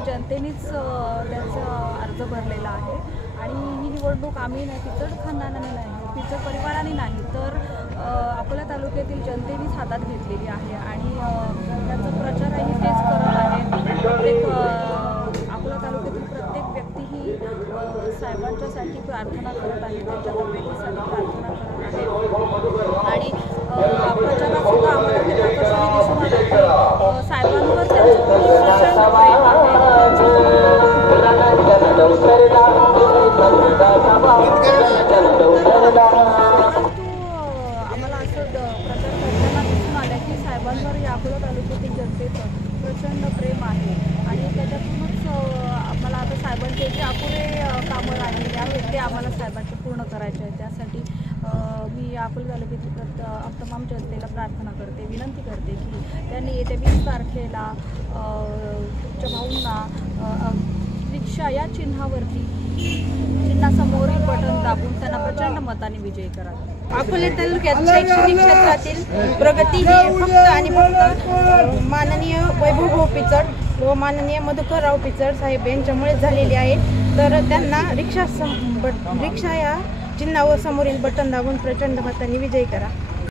तालुक्यातील जनतेनेच त्याचा अर्ज भरलेला आहे आणि ही निवडणूक आम्ही नाही, पिचड खानदानाने नाही, पिचड परिवाराने नाही, तर अकोला तालुक्यातील जनतेनेच हातात घेतलेली आहे आणि त्याचा प्रचारही तेच करत आहे। प्रत्येक अकोला तालुक्यातील प्रत्येक व्यक्ती ही साहेबांच्यासाठी प्रार्थना करत आहे, त्यांच्या तब्येतीसाठी प्रार्थना करत आहे आणि प्रचारात सुद्धा आम्हाला ते प्रकर्षाने दिसून आलं की साहेबांवर त्यांचं प्रचंड प्रेम आहे। आम्हाला असं प्रचार करताना दिसून आलं की साहेबांवर या अकोला तालुक्यातील जनतेचं प्रचंड प्रेम आहे आणि त्याच्यातूनच आम्हाला आता साहेबांचे जे अपुरे कामं राहिलेले आहेत ते आम्हाला साहेबांचे पूर्ण करायचे आहेत। त्यासाठी मी अकोला तालुक्यातील तमाम जनतेला प्रार्थना करते, विनंती करते की त्यांनी येत्या 20 तारखेला तुमच्या भाऊंना रिक्षा या चिन्हावरती चिन्हासमोरील बटन दाबून त्यांना प्रचंड मताने विजयी करा। अकोला तालुक्यात शैक्षणिक क्षेत्रातील प्रगती ही फक्त आणि फक्त माननीय वैभव पिचड व माननीय मधुकरराव पिचड साहेब यांच्यामुळे झालेली आहे। तर त्यांना रिक्षा या चिन्हावर समोरील बटन दाबून प्रचंड मताने विजयी करा।